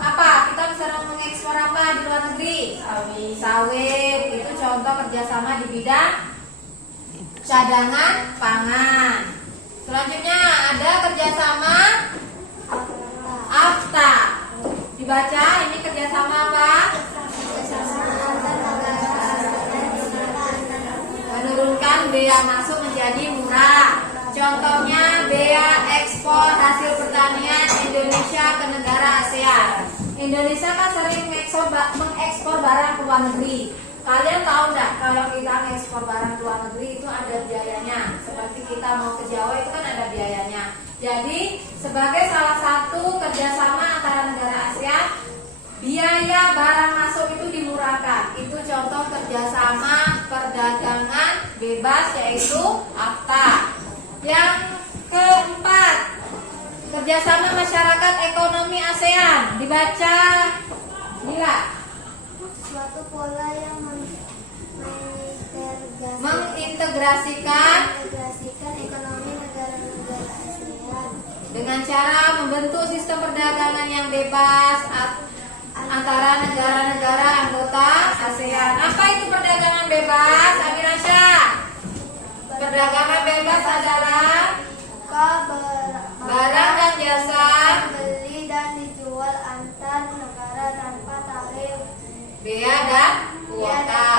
apa? Kita bisa mengekspor apa di luar negeri? Sawit. Itu contoh kerjasama di bidang cadangan pangan. Selanjutnya ada kerjasama AFTA. Dibaca, ini kerjasama apa? Menurunkan bea masuk menjadi murah. Contohnya bea ekspor hasil pertanian Indonesia ke negara ASEAN. Indonesia kan sering mengekspor barang ke luar negeri. Kalian tahu nggak kalau kita ngekspor barang ke luar negeri itu ada biayanya. Seperti kita mau ke Jawa itu kan ada biayanya. Jadi sebagai salah satu kerjasama antara negara ASEAN, biaya barang masuk itu dimurahkan. Itu contoh kerjasama perdagangan bebas yaitu AFTA. Yang keempat, kerjasama masyarakat ekonomi ASEAN. Dibaca, Mila. Suatu pola yang Mengintegrasikan ekonomi negara-negara ASEAN dengan cara membentuk sistem perdagangan yang bebas antara negara-negara anggota ASEAN. Apa itu perdagangan bebas, Aminasya? Perdagangan bebas adalah barang dan jasa beli dan dijual antar negara tanpa tarif bea dan kuota.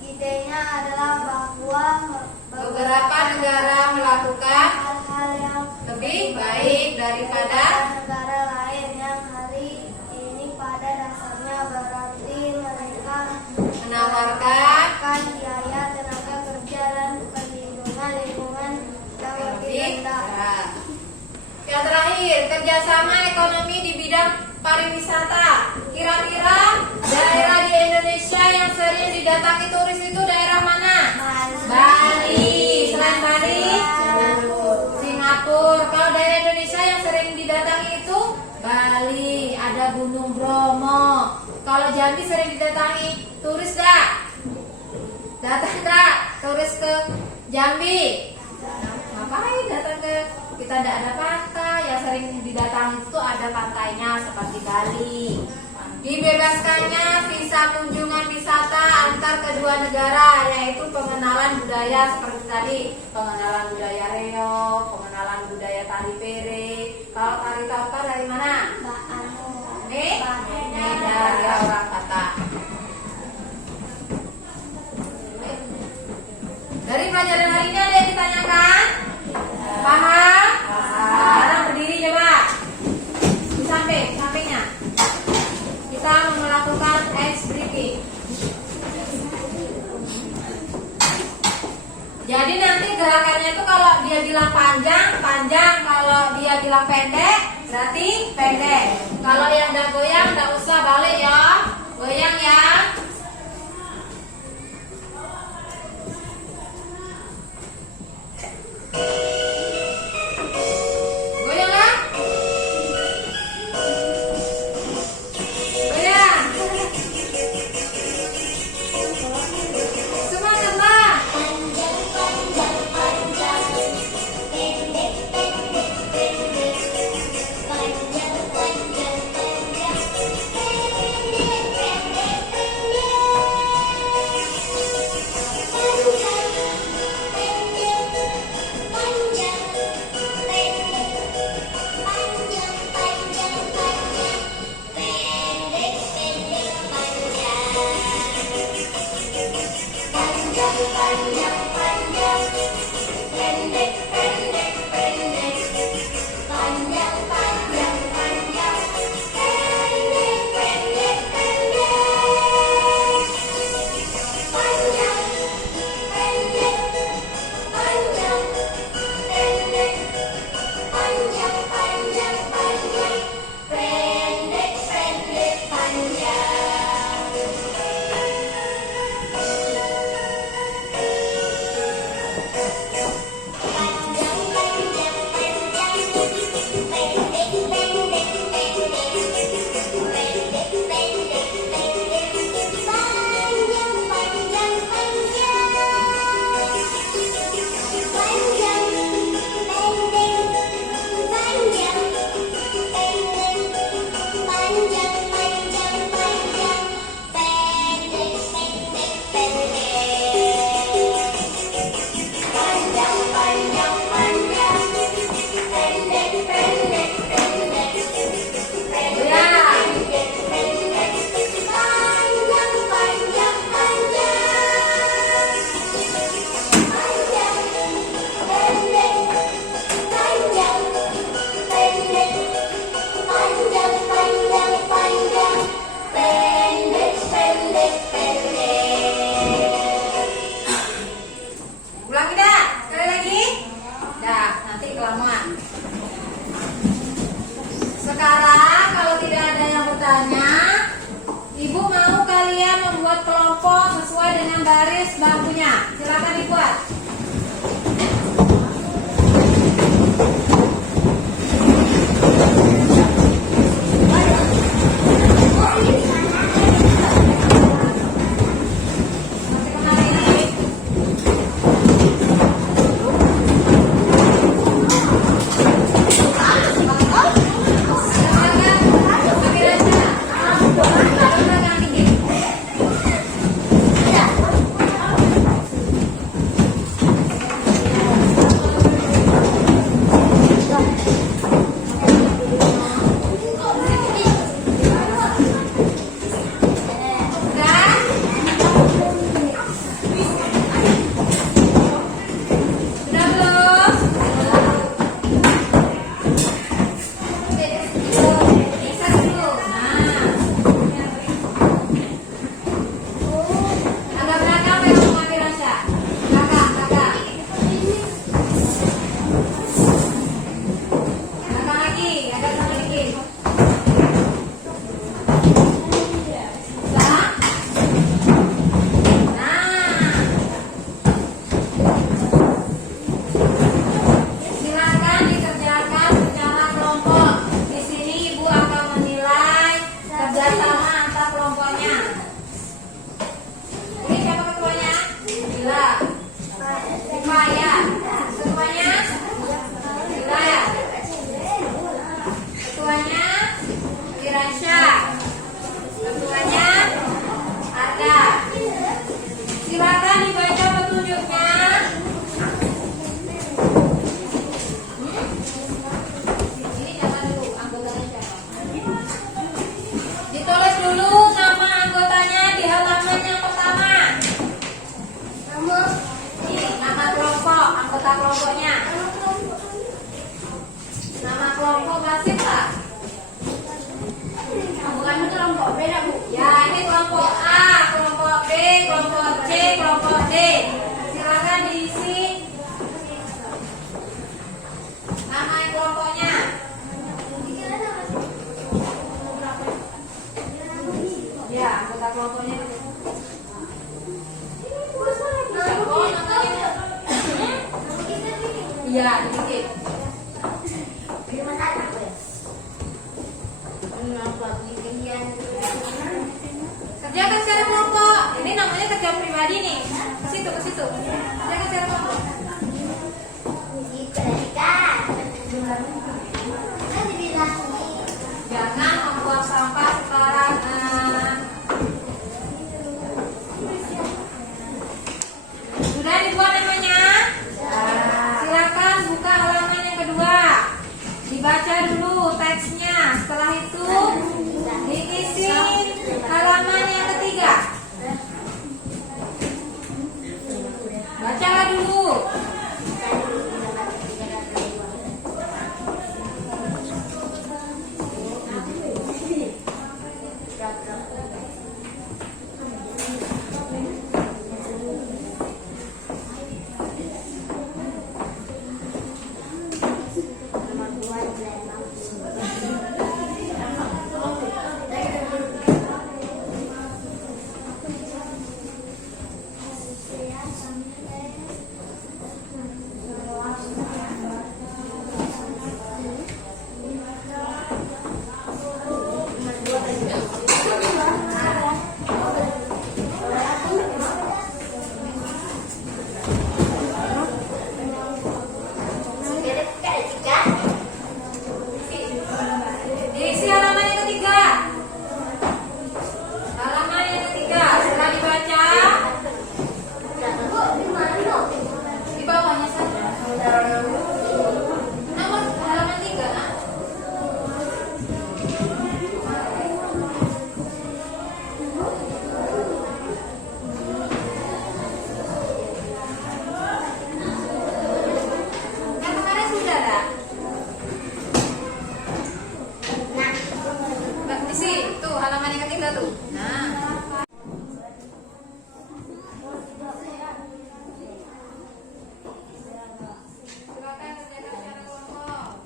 Idenya adalah bahwa Beberapa negara melakukan hal-hal yang lebih baik daripada negara lain yang hari ini pada dasarnya berarti mereka menawarkan akan biaya tenaga kerja dan perlindungan lingkungan yang lebih lebih rendah. murah. Yang terakhir, kerjasama ekonomi di bidang pariwisata. Kira-kira daerah di Indonesia yang sering didatangi turis itu daerah mana? Bali. Selain Bali, Singapura. Kalau daerah Indonesia yang sering didatangi itu Bali, ada Gunung Bromo. Kalau Jambi sering didatangi turis dah. Datang dah turis ke Jambi. Ngapain datang ke kita tidak ada pantai, yang sering didatangi itu ada pantainya seperti Bali. Dibebaskannya visa kunjungan wisata antar kedua negara, yaitu pengenalan budaya seperti tadi, pengenalan budaya reog, pengenalan budaya tari pere. Kalau tari tauka dari mana? Nih, dari orang Batak. Dari pelajaran hari ini ada yang ditanyakan? Paham? Sekarang berdiri coba. Di sampingnya. Kita melakukan ice breaking. Jadi nanti gerakannya itu kalau dia bilang panjang, panjang. Kalau dia bilang pendek, berarti pendek. Kalau yang udah goyang, nggak usah balik ya. Goyang ya. Goyang ya. Goyang. Semangat lah. dengan baris bangkunya. Silakan dibuat. Silakan dibaca petunjuknya. Ini jangan dulu, anggotanya siapa? Ditulis dulu nama anggotanya di halaman yang pertama. Ini nama kelompok, anggota kelompoknya. Nama kelompok masih Pak? Bukan kelompok beda Bu. Ya, ini kelompok A, kelompok B, kelompok C, kelompok D. Silakan diisi nama kelompoknya. Ya, anggota kelompoknya. Oh, namanya. Iya, dikit. Kerjakan secara kelompok. Ini namanya kerja pribadi nih. Ke situ, ke situ. Kerjakan secara kelompok. Jangan membuang sampah sembarangan. Sudah dibuat namanya? Silakan buka halaman yang kedua. Dibaca dulu teksnya. Setelah itu diisi halaman yang ketiga. Bacalah dulu. Diisi halaman yang ketiga. Halaman yang ketiga setelah dibaca di bawahnya saja. Nomor halaman 3 nak. Yang kemarin sudah tak? Isi tuh halaman yang ketiga tuh. Nah. Silakan kerjakan secara kelompok.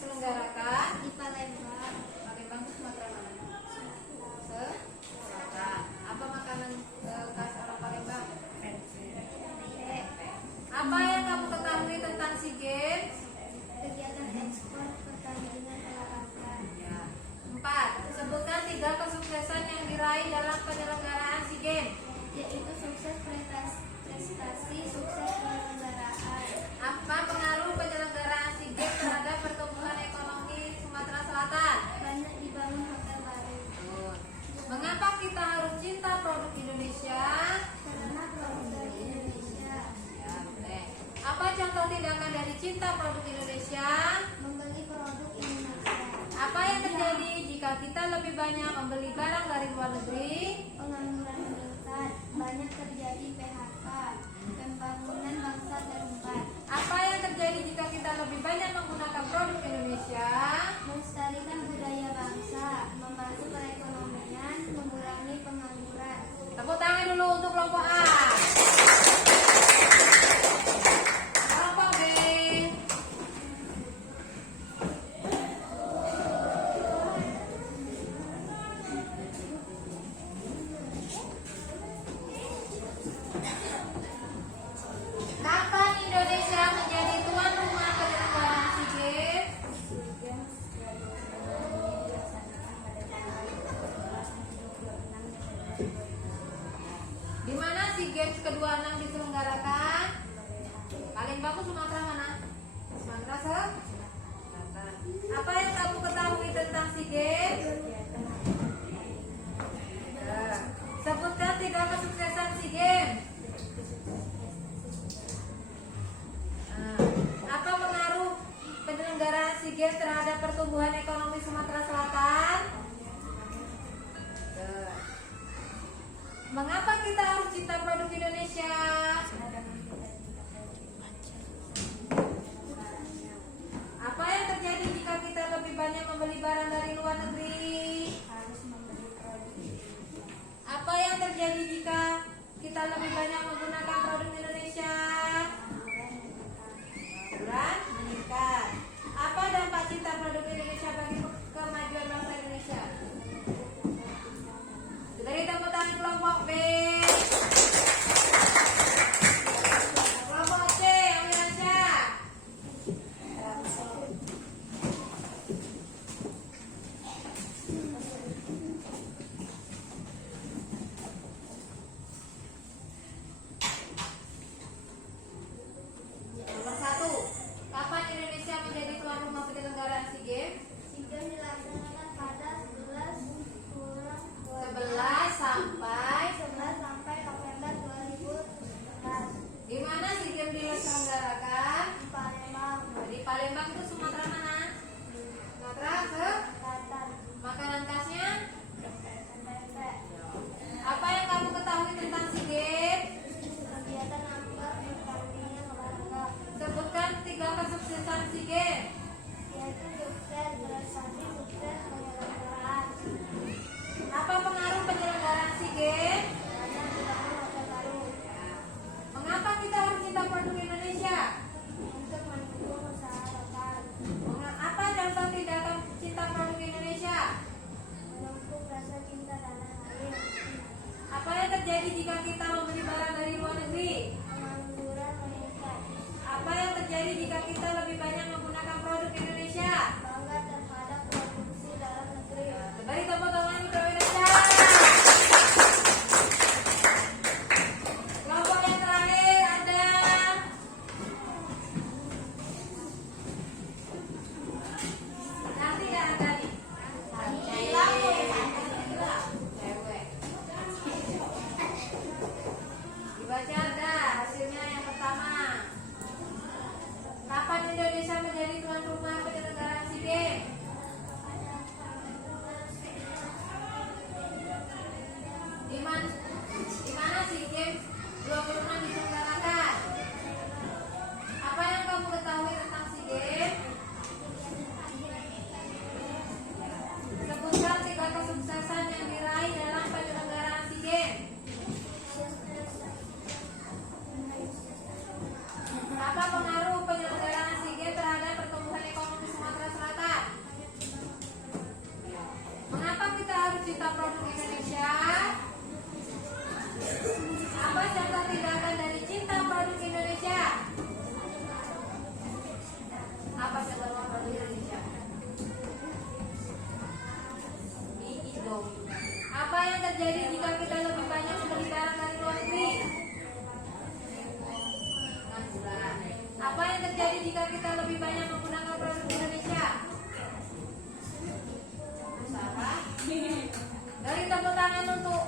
diselenggarakan di Palembang. Palembang itu Sumatera mana? Selatan. Apa makanan khas orang Palembang? Apa yang kamu ketahui tentang SEA Games? Kegiatan ekspor pertandingan olahraga. Ya. 4. Sebutkan 3 kesuksesan yang diraih dalam penyelenggaraan SEA Games. Yaitu sukses prestasi, sukses penyelenggaraan. Apa pengaruh penyelenggaraan SEA Games terhadap pertumbuhan ekonomi Sumatera Selatan? Banyak dibangun hotel baru. Mengapa kita harus cinta produk Indonesia? Karena produk dari Indonesia. Ya, boleh. Apa contoh tindakan dari cinta produk Indonesia? Membeli produk Indonesia. Apa yang terjadi jika kita lebih banyak membeli barang dari luar negeri? Pengangguran meningkat. Banyak terjadi PHK. Pembangunan bangsa terhambat. Apa yang terjadi jika kita lebih banyak menggunakan produk Indonesia? Melestarikan budaya bangsa. Membantu perekonomian. Mengurangi pengangguran. Tepuk tangan dulu untuk kelompok A. Kelompok B. Kapan Indonesia menjadi tuan rumah penyelenggaraan SEA Games? Di mana SEA Games ke-26 diselenggarakan? Palembang itu Sumatera mana? Sumatera Selatan. Apa yang kamu ketahui tentang SEA Games? Sebutkan 3 kesuksesan SEA Games. Apa pengaruh penyelenggaraan SEA Games terhadap pertumbuhan ekonomi Sumatera Selatan? Mengapa kita harus cinta produk Indonesia? Apa yang terjadi jika kita lebih banyak membeli barang dari luar negeri? Apa yang terjadi jika kita lebih banyak menggunakan produk Indonesia? Pengangguran meningkat. Apa dampak cinta produk Indonesia bagi kemajuan bangsa Indonesia? Beri tepuk tangan kelompok B. Kelompok C, Amiransyah. Nomor 1. Kapan Indonesia menjadi tuan rumah penyelenggaraan SEA Games? SEA Games dilaksanakan pada 11 sampai 11 sampai November 2011 di mana SEA Games diselenggarakan? di Palembang, Di Palembang itu Sumatera mana? Sumatera Selatan, Makanan khasnya? pempek. Apa yang kamu ketahui tentang SEA Games? Kegiatan akbar pertandingan olahraga, Sebutkan 3 kesuksesan SEA Games. yaitu sukses prestasi, sukses penyelenggaraan. Apa pengaruh penyelenggaraan SEA Games? Banyak dibangun hotel baru Mengapa kita harus cinta produk Indonesia? untuk mendukung usaha lokal, Apa contoh tindakan cinta produk Indonesia? menumbuh rasa cinta tanah air. Apa yang terjadi jika kita membeli barang dari luar negeri? Pengangguran meningkat. Apa yang terjadi jika kita lebih banyak menggunakan produk Indonesia? Bangga terhadap produksi dalam negeri. Beri tepuk tangan untuk Indonesia. Kelompok yang terakhir ada nanti nggak ada nih. Cewek. Dibaca ada hasilnya yang pertama. Kapan Indonesia menjadi tuan rumah penyelenggaraan SEA Games? Di mana SEA Games 26 diselenggarakan? Apa yang kamu ketahui tentang SEA Games? Sebutkan 3 kesuksesan yang diraih dalam penyelenggaraan SEA Games. Apa pengaruh penyelenggaraan SEA Games terhadap pertumbuhan ekonomi Sumatera Selatan? yang terjadi jika kita lebih banyak menggunakan produk Indonesia? Usaha. Dari tepuk tangan untuk